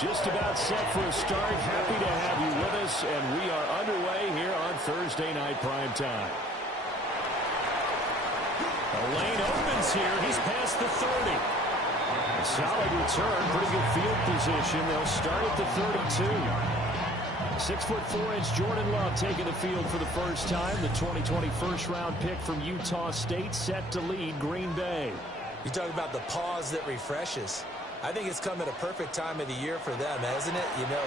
Just about set for a start. Happy to have you with us, and we are underway here on Thursday Night Primetime. The lane opens here. He's past the 30. A solid return, pretty good field position. They'll start at the 32. 6'4" Jordan Love taking the field for the first time. The 2020 first-round pick from Utah State set to lead Green Bay. You talk about the pause that refreshes. I think it's come at a perfect time of the year for them, hasn't it? You know,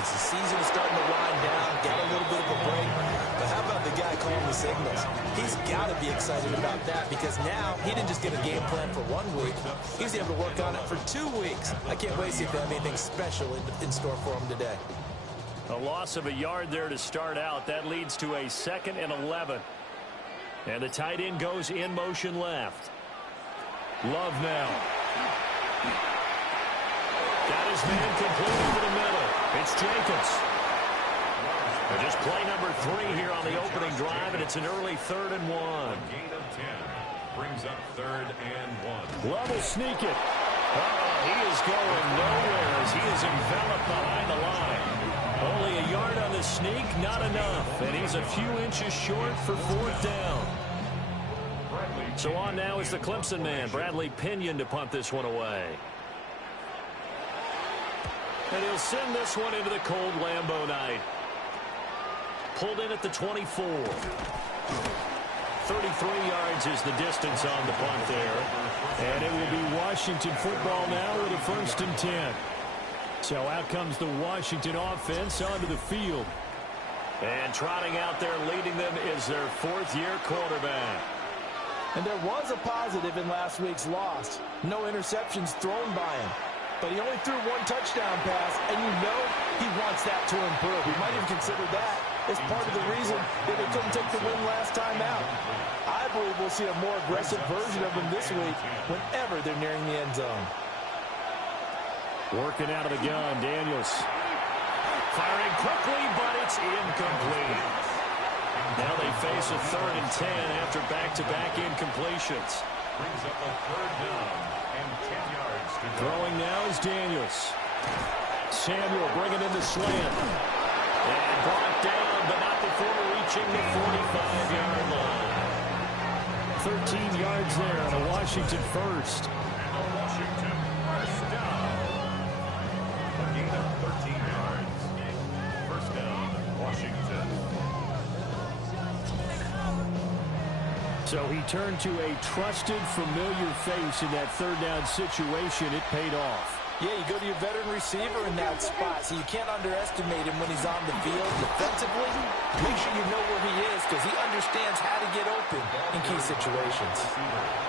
it's the season is starting to wind down, got a little bit of a break. But how about the guy calling the signals? He's got to be excited about that because now he didn't just get a game plan for 1 week. He's able to work on it for 2 weeks. I can't wait to see if they have anything special in store for him today. A loss of a yard there to start out. That leads to a 2nd and 11. And the tight end goes in motion left. Love now. Got his man complete over the middle. It's Jacobs. They're just play number 3 here on the opening drive, and it's an early 3rd and 1. Gain of 10 brings up 3rd and 1. Love will sneak it. He is going nowhere as he is enveloped behind the line. Only a yard on the sneak, not enough, and he's a few inches short for 4th down. So on now is the Clemson man, Bradley Pinion, to punt this one away. And he'll send this one into the cold Lambeau night. Pulled in at the 24. 33 yards is the distance on the punt there. And it will be Washington football now with a 1st and 10. So out comes the Washington offense onto the field. And trotting out there leading them is their 4th-year quarterback. And there was a positive in last week's loss. No interceptions thrown by him. But he only threw 1 touchdown pass, and you know he wants that to improve. He might even consider that as part of the reason that they couldn't take the win last time out. I believe we'll see a more aggressive version of him this week whenever they're nearing the end zone. Working out of the gun, Daniels. Firing quickly, but it's incomplete. Now they face a 3rd and 10 after back-to-back incompletions. Brings up a 3rd down and 10 yards to go. Throwing now is Daniels. Samuel bringing in the slant. And brought down, but not before reaching the 45-yard line. 13 yards there on a Washington first. And a Washington first down. A gain of 13 yards. First down, Washington. So he turned to a trusted, familiar face in that 3rd down situation. It paid off. Yeah, you go to your veteran receiver in that spot, so you can't underestimate him when he's on the field. Defensively, make sure you know where he is because he understands how to get open in key situations.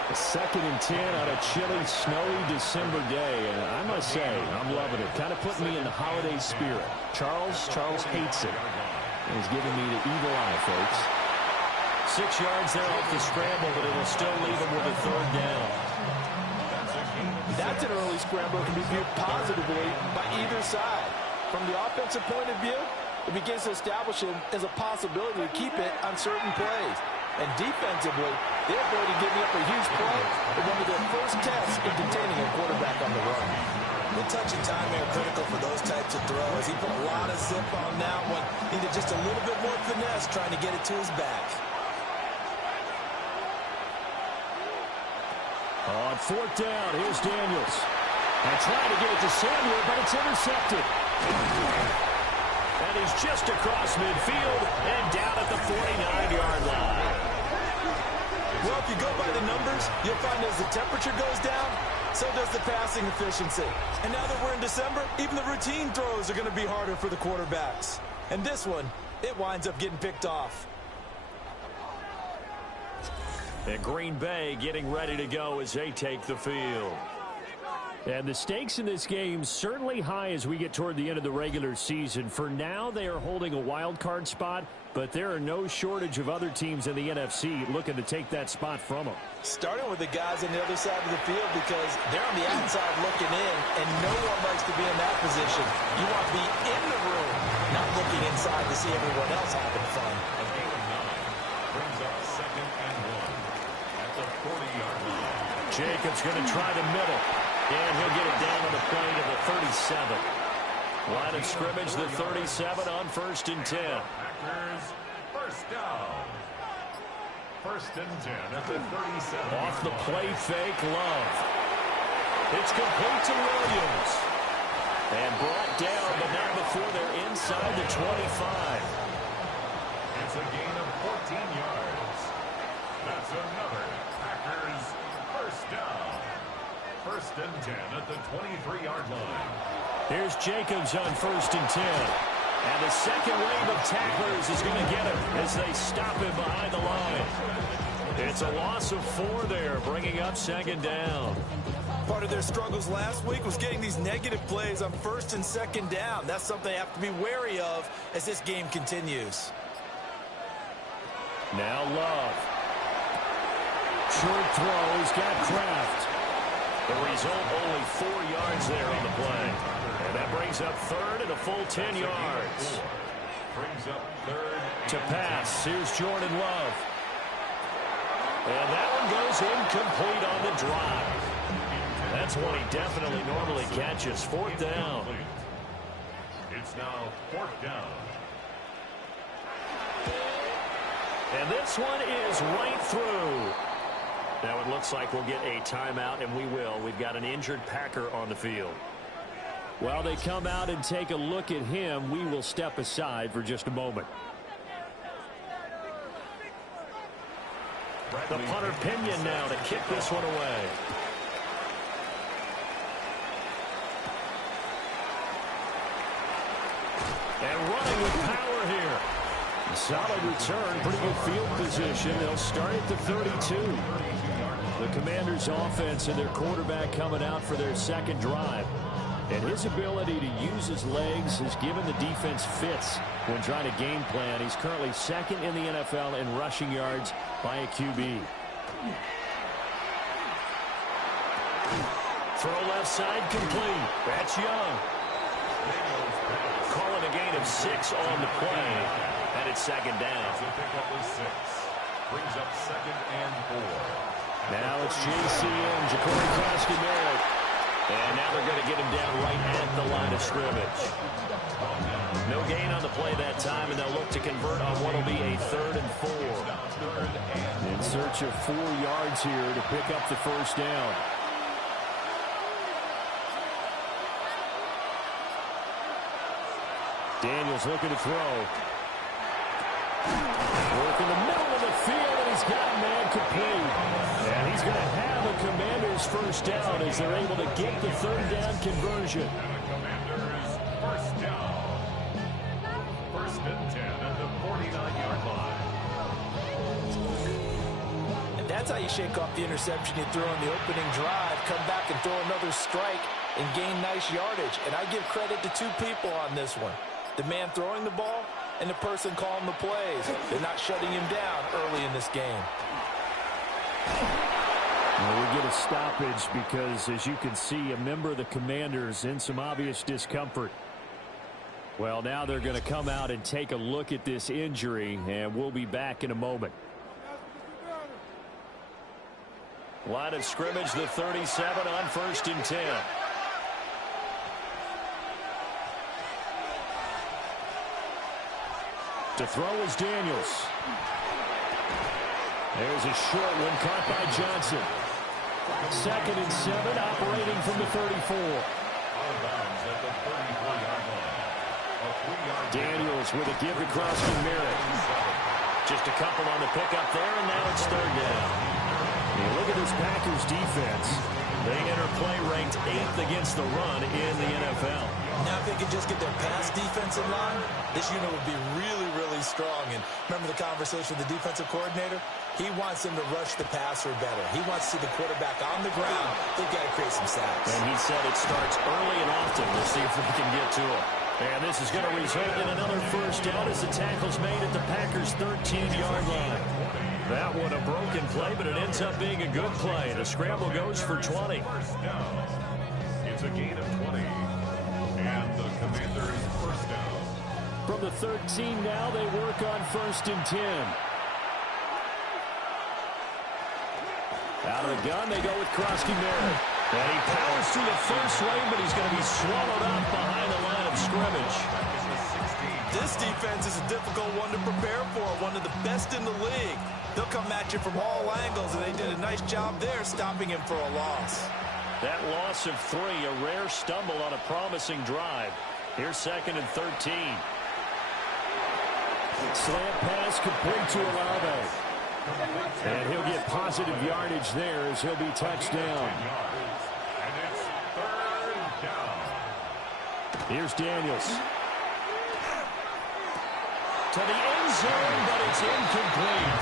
A 2nd and 10 on a chilly, snowy December day. And I must say, I'm loving it. Kind of putting me in the holiday spirit. Charles hates it. And he's giving me the evil eye, folks. 6 yards there off the scramble, but it'll still leave him with a 3rd down. That's an early scramble that can be viewed positively by either side. From the offensive point of view, it begins to establish him as a possibility to keep it on certain plays. And defensively, the ability to give up a huge play is one of their first tests in containing a quarterback on the run. The touch and timing are critical for those types of throws. He put a lot of zip on that one. Needed just a little bit more finesse trying to get it to his back. On 4th down, here's Daniels. And trying to get it to Samuel, but it's intercepted. And he's just across midfield and down at the 49-yard line. Well, if you go by the numbers, you'll find as the temperature goes down, so does the passing efficiency. And now that we're in December, even the routine throws are going to be harder for the quarterbacks. And this one, it winds up getting picked off. And Green Bay getting ready to go as they take the field. And the stakes in this game certainly high as we get toward the end of the regular season. For now, they are holding a wild card spot, but there are no shortage of other teams in the NFC looking to take that spot from them. Starting with the guys on the other side of the field because they're on the outside looking in, and no one likes to be in that position. You want to be in the room, not looking inside to see everyone else having fun. A gain of 9 brings up 2nd and 1 at the 40-yard line. Jacobs going to try the middle. And he'll get it down on the plane to the 37. Line of scrimmage, the 37 on 1st and 10. Packers, first down. 1st and 10 at the 37. Off the play fake, Love. It's complete to Williams. And brought down, but not before they're inside the 25. It's a gain of 14 yards. That's another Packers first down. 1st and 10 at the 23-yard line. Here's Jacobs on 1st and 10. And the second wave of tacklers is going to get him as they stop him behind the line. It's a loss of 4 there, bringing up 2nd down. Part of their struggles last week was getting these negative plays on 1st and 2nd down. That's something they have to be wary of as this game continues. Now Love. Short throw, he's got Kraft. The result, only 4 yards there on the play. And that brings up 3rd and a full 10 yards. Brings up 3rd. To pass, here's Jordan Love. And that one goes incomplete on the drive. That's one he definitely normally catches. 4th down. It's now 4th down. And this one is right through. Now it looks like we'll get a timeout, and we will. We've got an injured Packer on the field. While they come out and take a look at him, we will step aside for just a moment. The punter Pinion now to kick this one away. And running with power here. Solid return, pretty good field position. They'll start at the 32. The Commanders' offense and their quarterback coming out for their second drive. And his ability to use his legs has given the defense fits when trying to game plan. He's currently 2nd in the NFL in rushing yards by a QB. Throw left side complete. That's Young. Calling a gain of 6 on the play. And it's 2nd down. The pickup is 6. Brings up 2nd and 4. Now it's JCM, Ja'Cory Krosky-Merritt. And now they're going to get him down right at the line of scrimmage. No gain on the play that time, and they'll look to convert on what will be a 3rd and 4. In search of 4 yards here to pick up the 1st down. Daniels looking to throw. Work in the middle of the field, and he's got a man complete. And he's going to have a Commander's 1st down as they're able to get the 3rd down conversion. And a Commander's 1st down. 1st and 10 at the 49-yard line. And that's how you shake off the interception you threw on the opening drive, come back and throw another strike and gain nice yardage. And I give credit to 2 people on this one. The man throwing the ball and the person calling the plays. They're not shutting him down early in this game. Well, we get a stoppage because, as you can see, a member of the Commanders in some obvious discomfort. Well, now they're going to come out and take a look at this injury, and we'll be back in a moment. Line of scrimmage, the 37 on 1st and 10. To throw is Daniels. There's a short one caught by Johnson. 2nd and 7, operating from the 34. Daniels with a give across to Merritt. Just a couple on the pickup there, and now it's 3rd down. You look at this Packers defense. They enter play ranked 8th against the run in the NFL. Now if they can just get their pass defense in line, this unit would be really, really strong. And remember the conversation with the defensive coordinator? He wants them to rush the passer better. He wants to see the quarterback on the ground. They've got to create some sacks. And he said it starts early and often. We'll see if we can get to it. And this is going to result in another 1st down as the tackle's made at the Packers' 13-yard line. That one a broken play, but it ends up being a good play. The scramble goes for 20. 1st down. It's a gain of 20. And the Commanders' 1st down. From the 13 now, they work on 1st and 10. Out of the gun, they go with Krosky-Merritt. And he powers through the first lane, but he's going to be swallowed up behind the line of scrimmage. scrimmage. This defense is a difficult one to prepare for, one of the best in the league. They'll come at you from all angles, and they did a nice job there stopping him for a loss. That loss of 3, a rare stumble on a promising drive. Here's 2nd and 13. Slant pass complete to Olave. And he'll get positive yardage there as he'll be touched down. And it's 3rd down. Here's Daniels. To the end zone, but it's incomplete.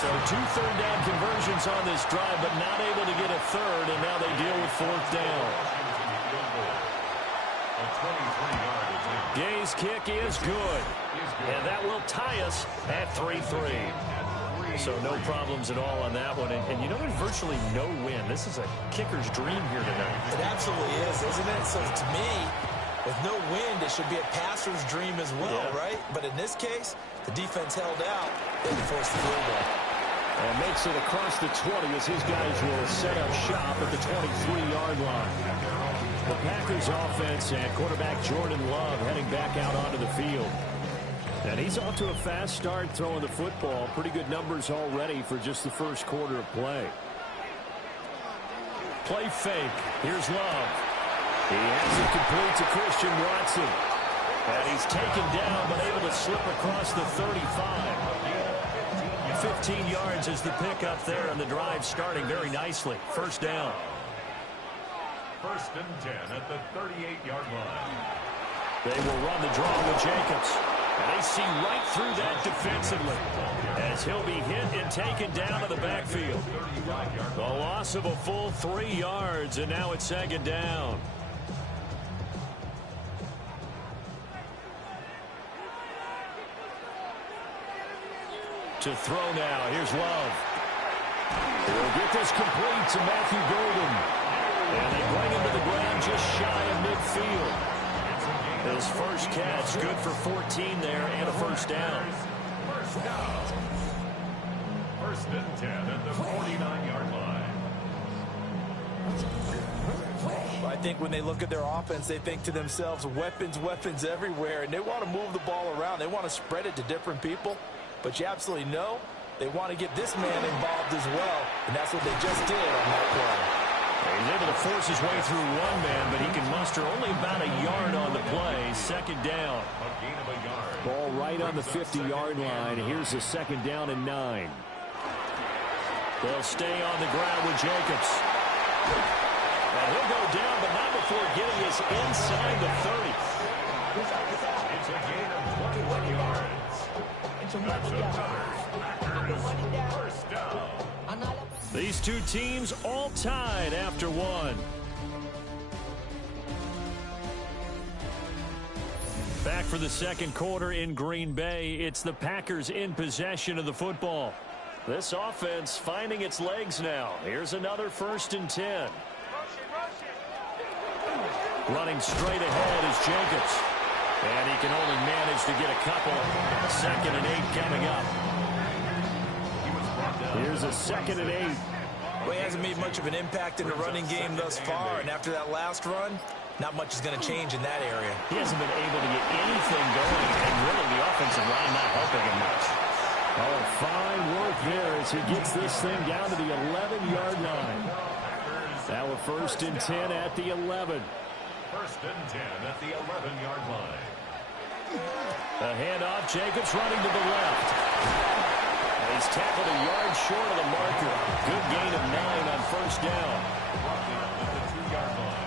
So 2 third-down conversions on this drive, but not able to get a third, and now they deal with 4th down. Gay's kick is good, and that will tie us at 3-3. So no problems at all on that one. And you know, there's virtually no win. This is a kicker's dream here tonight. It absolutely is, isn't it? So to me, with no wind, it should be a passer's dream as well, right? But in this case, the defense held out. They forced the field goal. And makes it across the 20 as his guys will set up shop at the 23-yard line. The Packers offense and quarterback Jordan Love heading back out onto the field. And he's off to a fast start throwing the football. Pretty good numbers already for just the first quarter of play. Play fake. Here's Love. He has it complete to Christian Watson. And he's taken down but able to slip across the 35. 15 yards is the pickup there, and the drive starting very nicely. 1st down. 1st and 10 at the 38-yard line. They will run the draw with Jacobs. And they see right through that defensively as he'll be hit and taken down to the backfield. The loss of a full 3 yards, and now it's 2nd down. To throw now. Here's Love. He'll get this complete to Matthew Golden. And they bring him to the ground just shy of midfield. His first catch, good for 14 there and a 1st down. 1st down. 1st and 10 at the 49-yard line. I think when they look at their offense, they think to themselves, weapons, weapons everywhere, and they want to move the ball around. They want to spread it to different people. But you absolutely know they want to get this man involved as well, and that's what they just did on that play. He's able to force his way through one man, but he can muster only about a yard on the play. 2nd down. A gain of a yard. Ball right on the 50-yard line. Here's the 2nd down and 9. They'll stay on the ground with Jacobs. And he'll go down, but not before getting us inside the 30. It's a gain of 21 yards. That's another Packers 1st down. These two teams all tied after 1. Back for the 2nd quarter in Green Bay. It's the Packers in possession of the football. This offense finding its legs now. Here's another 1st and 10. Running straight ahead is Jacobs. And he can only manage to get a couple. 2nd and 8 coming up. Here's a 2nd and 8. Well, he hasn't made much of an impact in the running game thus far, and after that last run, not much is going to change in that area. He hasn't been able to get anything going, and really the offensive line not helping him much. Oh, fine work there as he gets this thing down to the 11-yard line. Now a 1st and 10 at the 11. 1st and 10 at the 11-yard line. A handoff, Jacobs running to the left. And he's tackled a yard short of the marker. Good gain of 9 on 1st down.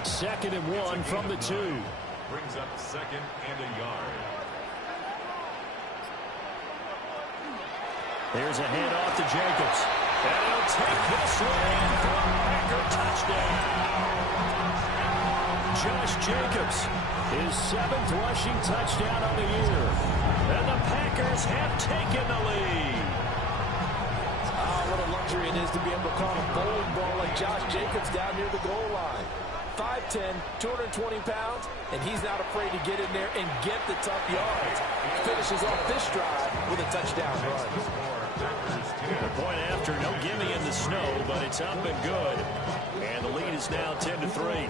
2nd and 1 from the 2. Brings up 2nd and a yard. Here's a handoff to Jacobs. And he'll take this one in for a Packer touchdown. Josh Jacobs, his 7th rushing touchdown on the year. And the Packers have taken the lead. What a luxury it is to be able to call a bowling ball like Josh Jacobs down near the goal line. 5'10", 220 pounds, and he's not afraid to get in there and get the tough yards. Finishes off this drive with a touchdown run. The point after, no gimme in the snow, but it's up and good. And the lead is now 10-3.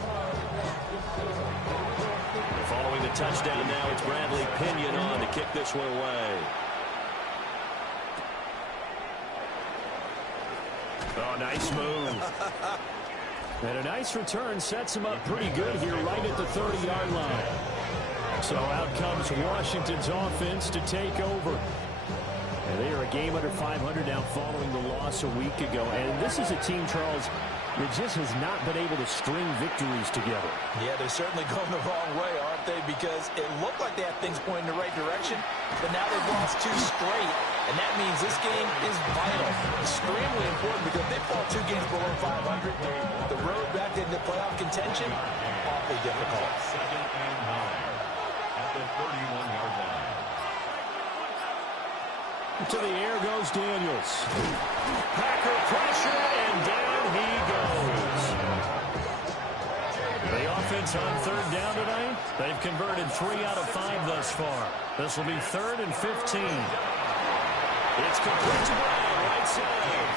The the touchdown now. It's Bradley Pinion on to kick this one away. Oh, nice move. And a nice return sets him up pretty good here right at the 30-yard line. So out comes Washington's offense to take over. And they are a game under 500 now following the loss a week ago. And this is a team, Charles, that just has not been able to string victories together. Yeah, they're certainly going the wrong way, aren't they? Because it looked like they had things pointing in the right direction, but now they've lost 2 straight, and that means this game is vital, extremely important, because if they fall 2 games below 500, the road back into playoff contention, awfully difficult. 2nd and 9 at the 31-yard line. To the air goes Daniels. Packer pressure, and down he goes. The offense on 3rd down tonight. They've converted 3 out of 5 thus far. This will be 3rd and 15. It's complete to Brown, right side.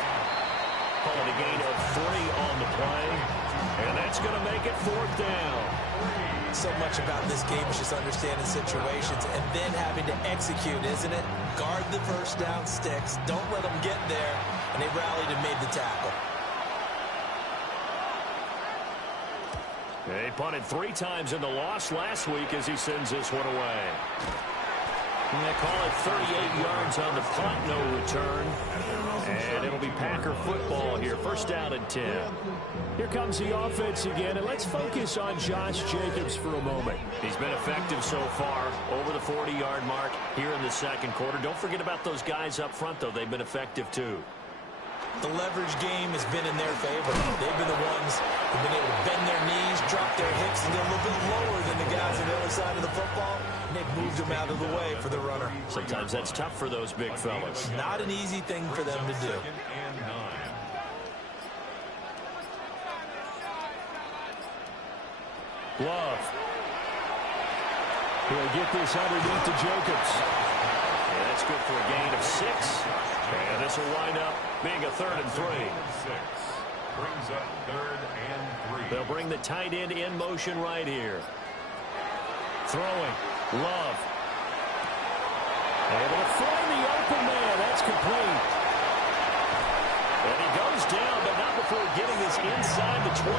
Calling a gain of 3 on the play. And that's going to make it 4th down. So much about this game is just understanding situations and then having to execute, isn't it? Guard the first down sticks. Don't let them get there. And they rallied and made the tackle. They punted 3 times in the loss last week as he sends this one away. And they call it 38 yards on the punt, no return. And it'll be Packer football here. 1st down and 10. Here comes the offense again, and let's focus on Josh Jacobs for a moment. He's been effective so far, over the 40-yard mark here in the 2nd quarter. Don't forget about those guys up front, though. They've been effective, too. The leverage game has been in their favor. They've been the ones who've been able to bend their knees, drop their hips, and get a little bit lower than the guys on the other side of the football. And they've moved them out of the way for the runner. Sometimes that's tough for those big fellas. Not an easy thing for them to do. 2nd and 9. Love. He'll get this underneath to Jacobs. Yeah, that's good for a gain of 6. And this will wind up being a 3rd and 3. 6 brings up 3rd and 3. They'll bring the tight end in motion right here. Throwing. Love. Able to find the open man. That's complete. And he goes down, but not before getting this inside the 25.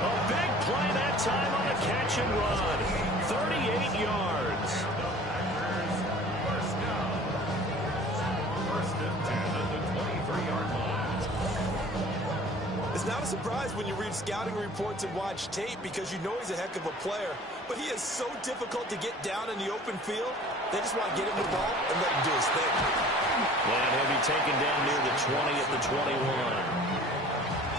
A big play that time on a catch and run. 38 yards. First down. 1st and 10 at the 23-yard line. It's not a surprise when you read scouting reports and watch tape because you know he's a heck of a player, but he is so difficult to get down in the open field. They just want to get him the ball and let him do his thing. And he'll be taken down near the 20 at the 21.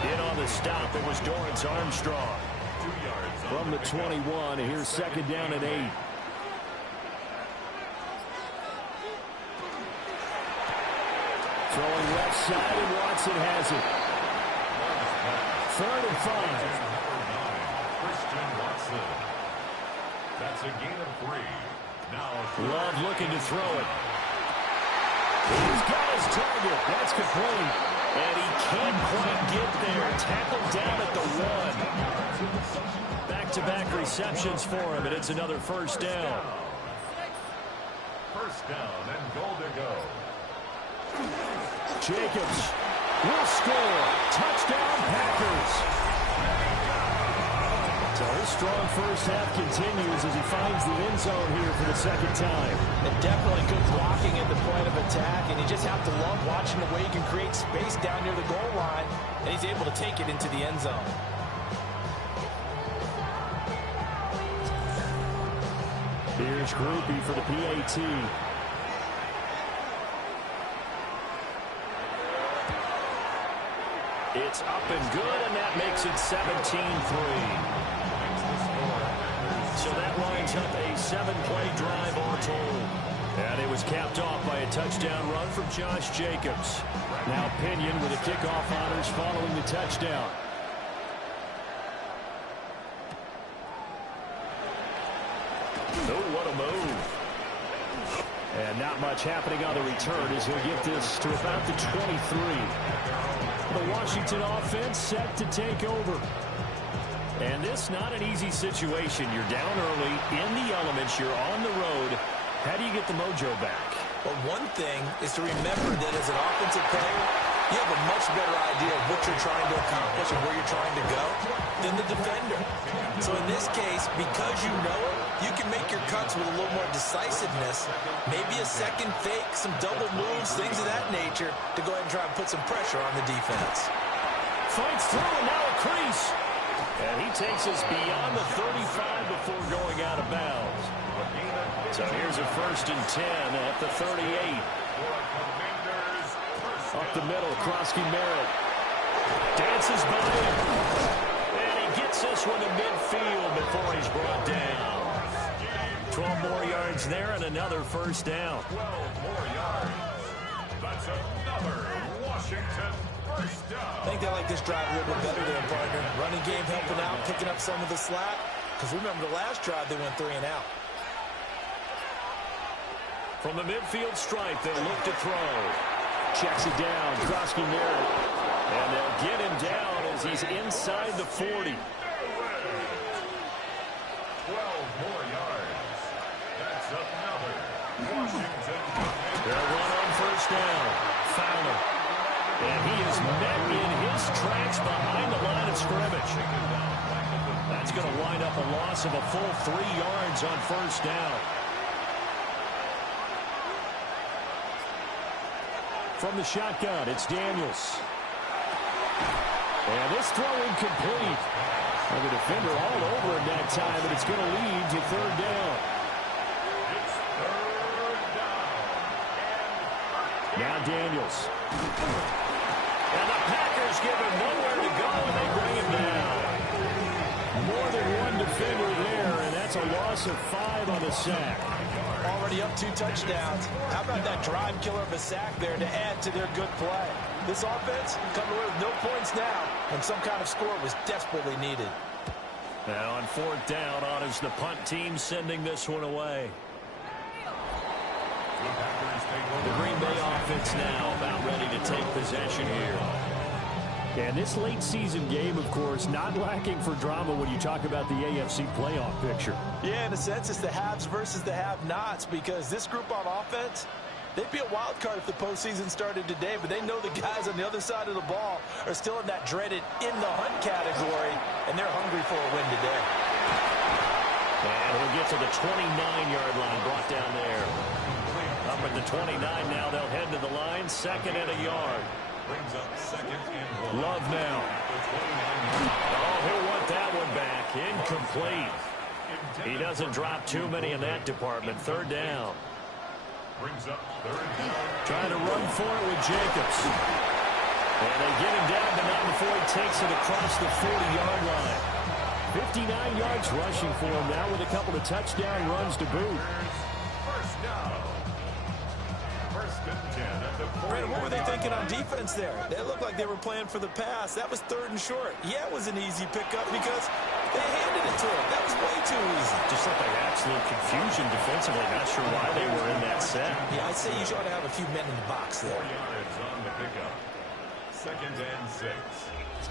In on the stop, it was Dorrance Armstrong. 2 yards From the 21, and here's 2nd down and 8. Throwing left side, and Watson has it. 3rd and 5. Christian Watson. That's a gain of 3. Now Love looking to throw it. He's got his target. That's complete. And he can't quite get there. Tackled down at the 1. Back-to-back receptions for him, and it's another 1st down. 1st down and goal to go. Jacobs will score. Touchdown, Packers. So his strong 1st half continues as he finds the end zone here for the 2nd time. And definitely good blocking at the point of attack, and you just have to love watching the way he can create space down near the goal line, and he's able to take it into the end zone. Here's Groupie for the PAT. It's up and good, and that makes it 17-3. So that lines up a 7-play drive all told. And it was capped off by a touchdown run from Josh Jacobs. Now Pinion with the kickoff honors following the touchdown. Oh, what a move. And not much happening on the return as he'll get this to about the 23. The Washington offense set to take over. And this not an easy situation. You're down early, in the elements, you're on the road. How do you get the mojo back? Well, one thing is to remember that as an offensive player, you have a much better idea of what you're trying to accomplish and where you're trying to go than the defender. So in this case, because you know it, you can make your cuts with a little more decisiveness, maybe a second fake, some double moves, things of that nature, to go ahead and try and put some pressure on the defense. Fights through, and now a crease. And he takes us beyond the 35 before going out of bounds. So here's a 1st and 10 at the 38. Up the middle, Krosky Merritt dances by him. And he gets this one to midfield before he's brought down. 12 more yards there and another 1st down. 12 more yards. That's another Washington 1st down. I think they like this drive a little bit better there, partner. Running game helping out, picking up some of the slack. Because remember the last drive, they went 3 and out. From the midfield stripe, they'll look to throw. Checks it down, Krosky Merritt. And they'll get him down as he's inside the 40. 12 more yards. That's another Washington. They'll run on 1st down. Fowler. And he is met in his tracks behind the line of scrimmage. That's going to wind up a loss of a full 3 yards on 1st down. From the shotgun, it's Daniels. And this throw incomplete. And the defender all over him that time, and it's going to lead to 3rd down. It's 3rd down. Now Daniels. And the Packers give him nowhere to go, and they bring him down. More than one defender there, and that's a loss of 5 on the sack. Already up 2 touchdowns. How about that drive killer of a sack there to add to their good play? This offense coming away with no points now, and some kind of score was desperately needed. Now on 4th down, honors the punt team sending this one away. The Green Bay offense now about ready to take possession here. And this late season game, of course, not lacking for drama when you talk about the AFC playoff picture. Yeah, in a sense, it's the haves versus the have-nots, because this group on offense, they'd be a wild card if the postseason started today, but they know the guys on the other side of the ball are still in that dreaded in-the-hunt category, and they're hungry for a win today. And he'll get to the 29-yard line, brought down there. Up at the 29 now, they'll head to the line, 2nd and a yard. Brings up 2nd and 1. Love now. Oh, he'll want that one back. Incomplete. He doesn't drop too many in that department. 3rd down. Brings up 3rd down. Trying to run for it with Jacobs. And they get him down, but not before he takes it across the 40-yard line. 59 yards rushing for him now with a couple of touchdown runs to boot. 1st down. 1st and 10 at the 40. Brandon, what were they thinking on defense there? They looked like they were playing for the pass. That was 3rd and short. Yeah, it was an easy pickup because they handed it to him. That was way too easy. Just looked like absolute confusion defensively. Not sure why they were in that set. Yeah, I'd say you ought to have a few men in the box there. 4 yards on the pickup. 2nd and 6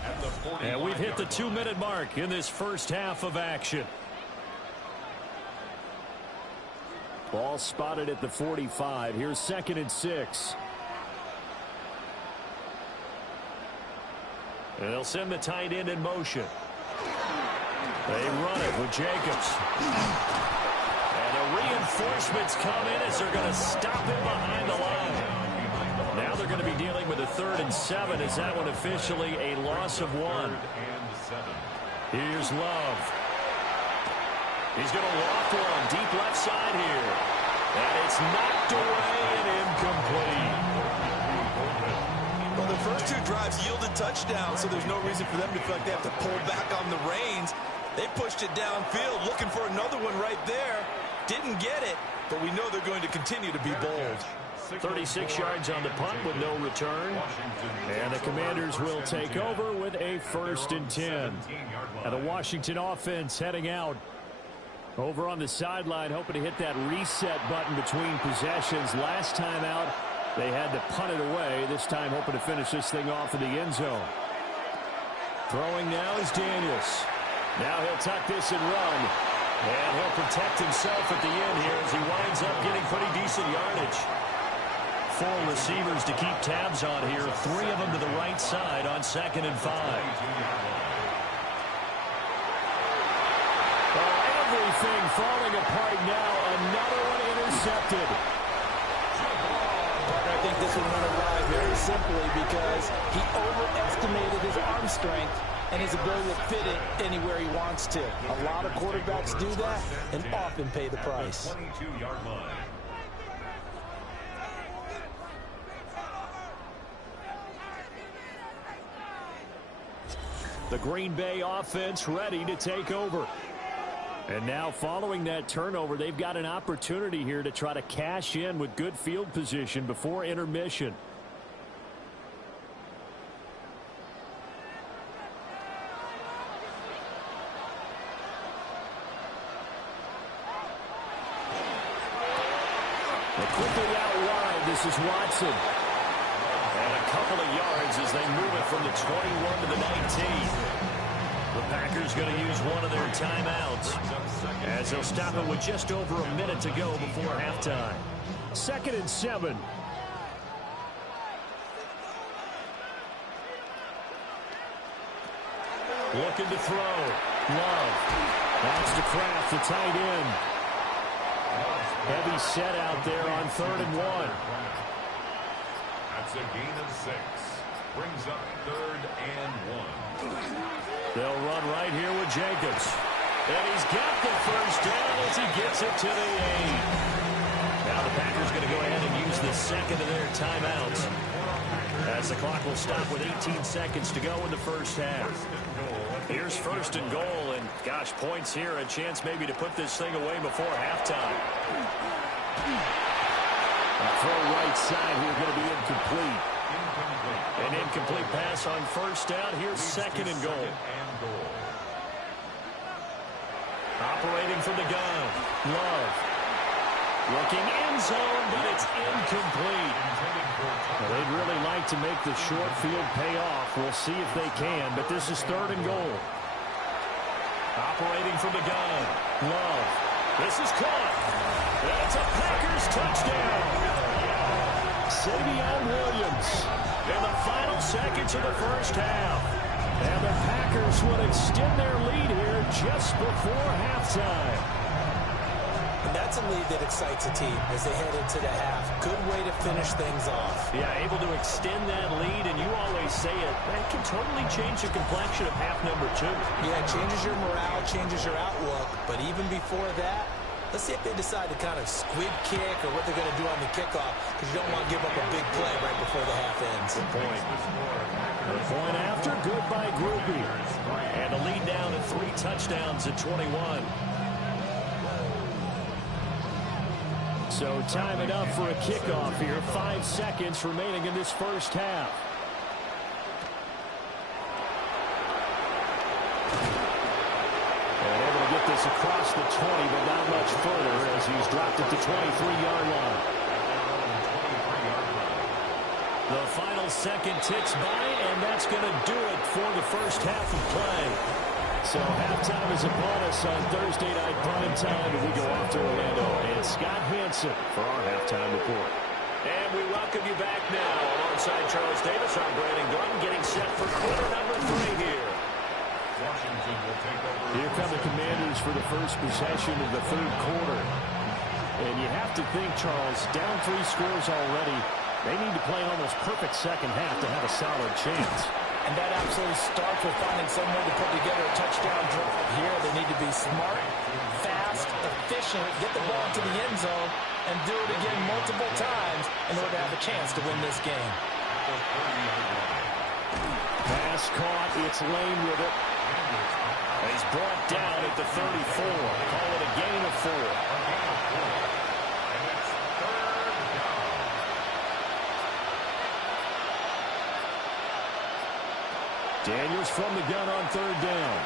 at the 40. And we've hit the 2-minute mark in this first half of action. Ball spotted at the 45. Here's 2nd and 6. And they'll send the tight end in motion. They run it with Jacobs. And the reinforcements come in as they're going to stop him behind the line. Now they're going to be dealing with a 3rd and 7. Is that one officially a loss of 1? 3rd and 7. Here's Love. He's going to loft one deep left side here. And it's knocked away and incomplete. Well, the first 2 drives yielded touchdowns, so there's no reason for them to feel like they have to pull back on the reins. They pushed it downfield, looking for another one right there. Didn't get it, but we know they're going to continue to be bold. 36 yards on the punt with no return. And the Commanders will take over with a 1st and 10. And the Washington offense heading out. Over on the sideline, hoping to hit that reset button between possessions. Last time out, they had to punt it away. This time, hoping to finish this thing off in the end zone. Throwing now is Daniels. Now he'll tuck this and run. And he'll protect himself at the end here as he winds up getting pretty decent yardage. 4 receivers to keep tabs on here. 3 of them to the right side on 2nd and 5. Everything falling apart now. Another one intercepted. I think this one went awry very simply because he overestimated his arm strength and his ability to fit it anywhere he wants to. A lot of quarterbacks do that and often pay the price. 22-yard line. The Green Bay offense ready to take over. And now following that turnover, they've got an opportunity here to try to cash in with good field position before intermission. But quickly out wide, this is Watson. And a couple of yards as they move it from the 21 to the 19. The Packers going to use one of their timeouts as they'll stop it with just over a minute to go before halftime. 2nd and 7. Looking to throw. Love. That's to Kraft, the tight end. Heavy set out there on 3rd and 1. That's a gain of 6. Brings up 3rd and 1. They'll run right here with Jacobs. And he's got the first down as he gets it to the 8. Now the Packers going to go ahead and use the second of their timeouts as the clock will stop with 18 seconds to go in the first half. Here's 1st and goal, and gosh, points here, a chance maybe to put this thing away before halftime. A throw right side here going to be incomplete. An incomplete pass on 1st down. Here's 2nd and goal. Operating from the gun. Love. Looking end zone, but it's incomplete. Well, they'd really like to make the short field pay off. We'll see if they can, but this is 3rd and goal. Operating from the gun. Love. This is caught. That's a Packers touchdown. Savion Williams in the final seconds of the first half. And the Packers would extend their lead here just before halftime. And that's a lead that excites a team as they head into the half. Good way to finish things off. Yeah, able to extend that lead, and you always say it, that can totally change the complexion of half number 2. Yeah, it changes your morale, changes your outlook, but even before that, let's see if they decide to kind of squib kick or what they're going to do on the kickoff, because you don't want to give up a big play right before the half ends. Good point. The point after, good by Groupie. And a lead down at 3 touchdowns at 21. So time it up for a kickoff here. 5 seconds remaining in this first half. And able to get this across the 20, but not much further as he's dropped it to 23-yard line. The final second ticks by, and that's going to do it for the first half of play. So halftime is upon us on Thursday night prime time, and we go off to Orlando. And Scott Hansen for our halftime report. And we welcome you back now alongside Charles Davis. I'm Brandon Gordon getting set for quarter number 3 here. Washington will take over. Here come the Commanders for the first possession of the 3rd quarter. And you have to think, Charles, down 3 scores already. They need to play an almost perfect second half to have a solid chance. And that absolutely starts with finding some way to put together a touchdown drive here. They need to be smart, fast, efficient, get the ball into the end zone, and do it again multiple times in order to have a chance to win this game. Pass caught. It's Lane with it. He's brought down at the 34. Call it a gain of 4. Daniels from the gun on 3rd down.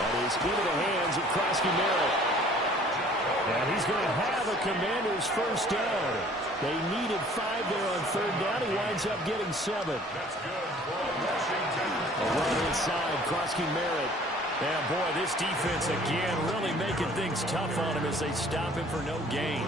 That is into the hands of Krosky-Merritt. And he's going to have a Commanders first down. They needed 5 there on 3rd down. He winds up getting 7. That's good for Washington. A run inside. Krosky-Merritt Yeah, boy, this defense again really making things tough on him as they stop him for no gain.